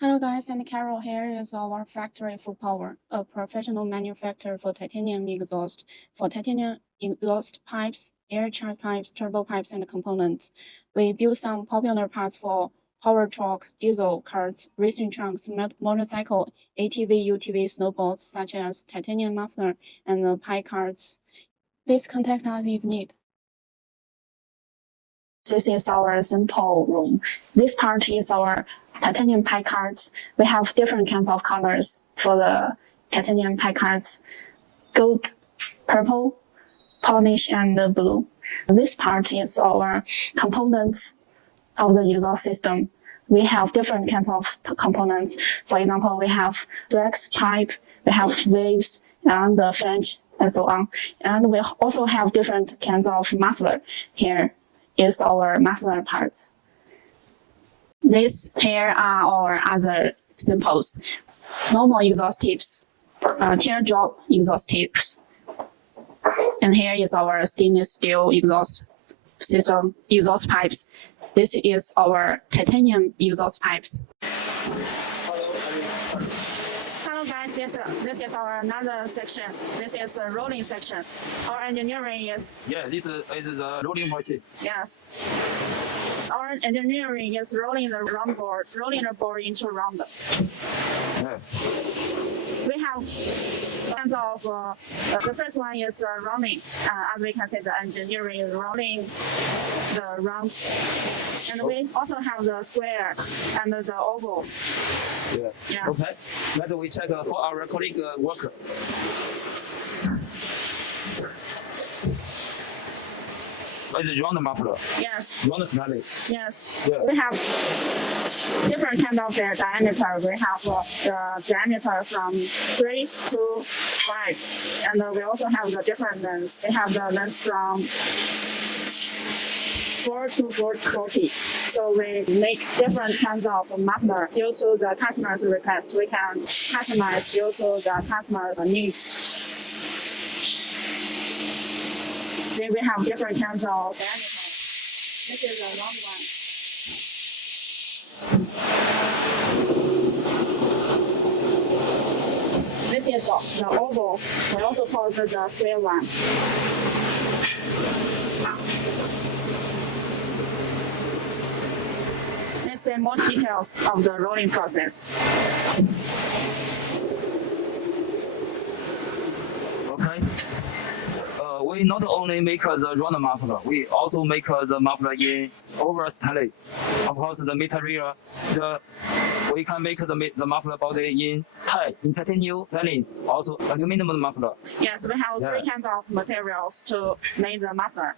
Hello guys, I'm Carol. Here is our factory Fupower, a professional manufacturer for titanium exhaust, pipes, air charge pipes, turbo pipes, and components. We build some popular parts for power truck, diesel cars, racing trucks, motorcycle, ATV, UTV, snowboards, such as titanium muffler and pipe cards. Please contact us if need. This is our sample room. This part is our titanium pipe cards. We have different kinds of colors for the titanium pipe cards: gold, purple, polish, and blue. This part is our components of the exhaust system. We have different kinds of components. For example, we have flex pipe, we have waves, and the flange, and so on. And we also have different kinds of muffler. Here is our muffler parts. These here are our other samples: normal exhaust tips, teardrop exhaust tips, and here is our stainless steel exhaust system exhaust pipes. This is our titanium exhaust pipes. Hello guys, this is our another section. This is a rolling section. Our engineering is this is the rolling machine. Yes. Our engineering is rolling the board into round. Yeah. We have kinds of the first one is rounding. As we can see, the engineering is rolling the round, and we also have the square and the oval. Yeah. Okay. Let we check for our colleague worker. It's a round muffler. Yes. Round finale. Yes. Yeah. We have different kind of their diameter. We have the diameter from 3 to 5, and we also have the different lengths. We have the length from 4 to 40. So we make different kinds of muffler due to the customer's request. We can customize due to the customer's needs. Then we have different kinds of diameter. This is a long one. This is the oval. We also call it the square one. Let's see more details of the rolling process. Okay. We not only make the round muffler, we also make the muffler in over stainless. Of course, the material, we can make the muffler body in titanium valence, also aluminum muffler. Yes, we have three kinds of materials to make the muffler.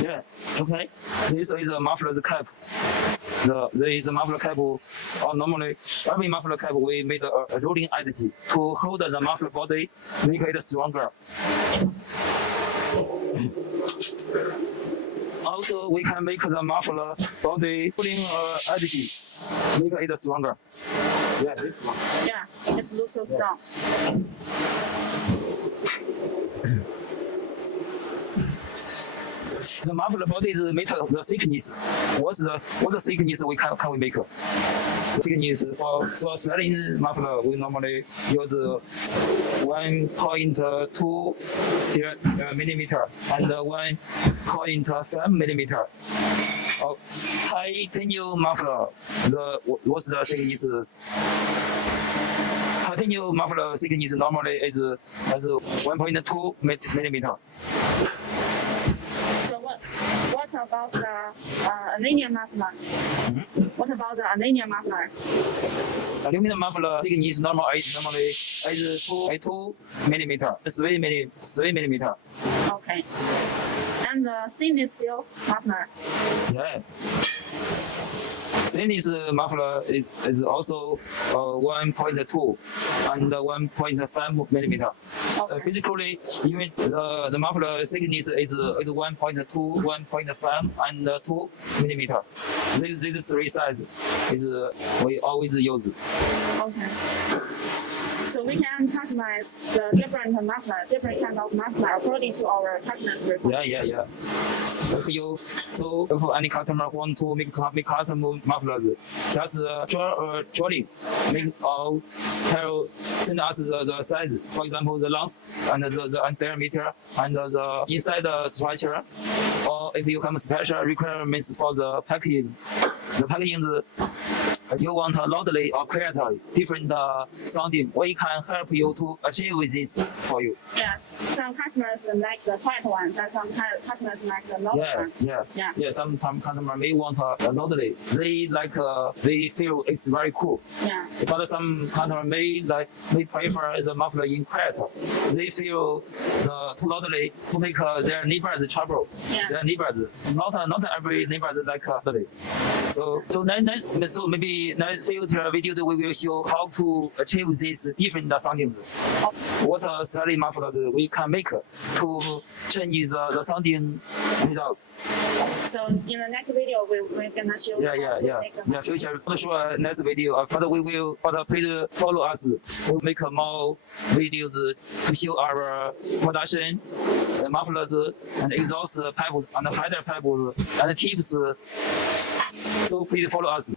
Yeah. Okay. This is a muffler cap. There is a muffler cap. Normally, every muffler cap we made a rolling additive to hold the muffler body, make it stronger. Also, we can make the muffler body rolling additive, make it stronger. Yeah, this one. Yeah, it looks so strong. The muffler body is made the thickness. What the thickness we can we make? Thickness for sliding muffler we normally use 1.2 millimeter and 1.5 millimeter. Titanium muffler. What's the thickness? Titanium muffler thickness normally is 1.2 millimeter. So what about the aluminum muffler? Mm-hmm. What about the aluminum muffler? Aluminum muffler thickness normally is 2 millimeter, 3 millimeter. Okay. And the stainless steel muffler? Yeah. Stainless muffler is also 1.2 and 1.5 millimeter. Okay. Basically, even the muffler thickness is 1.2, 1.5, and 2 millimeter. These three sizes is we always use. Okay. So we can customize the different muffler, different kind of muffler according to our customers' request. Yeah. If any customer want to make custom mufflers, just drawing, send us the size. For example, the length and the diameter and the inside the structure. Or if you have special requirements for the packaging, you want loudly or quietly different sounding, we can help you to achieve this for you. Yes, some customers like the quiet one, but some customers like the loud one. Yeah. Sometimes customer may want loudly. They feel it's very cool. Yeah. But some customer may prefer the muffler in quiet. They feel too loudly to make their neighbors trouble. Yes. Their neighbors. Not every neighbors like loudly. So maybe next future video we will show how to achieve this different sounding. What styling muffler we can make to change the sounding results. So in the next video we're gonna show how to make the Future not sure next video, but please follow us. We'll make more videos to show our production, mufflers and exhaust pipes and header pipes and tips. So please follow us.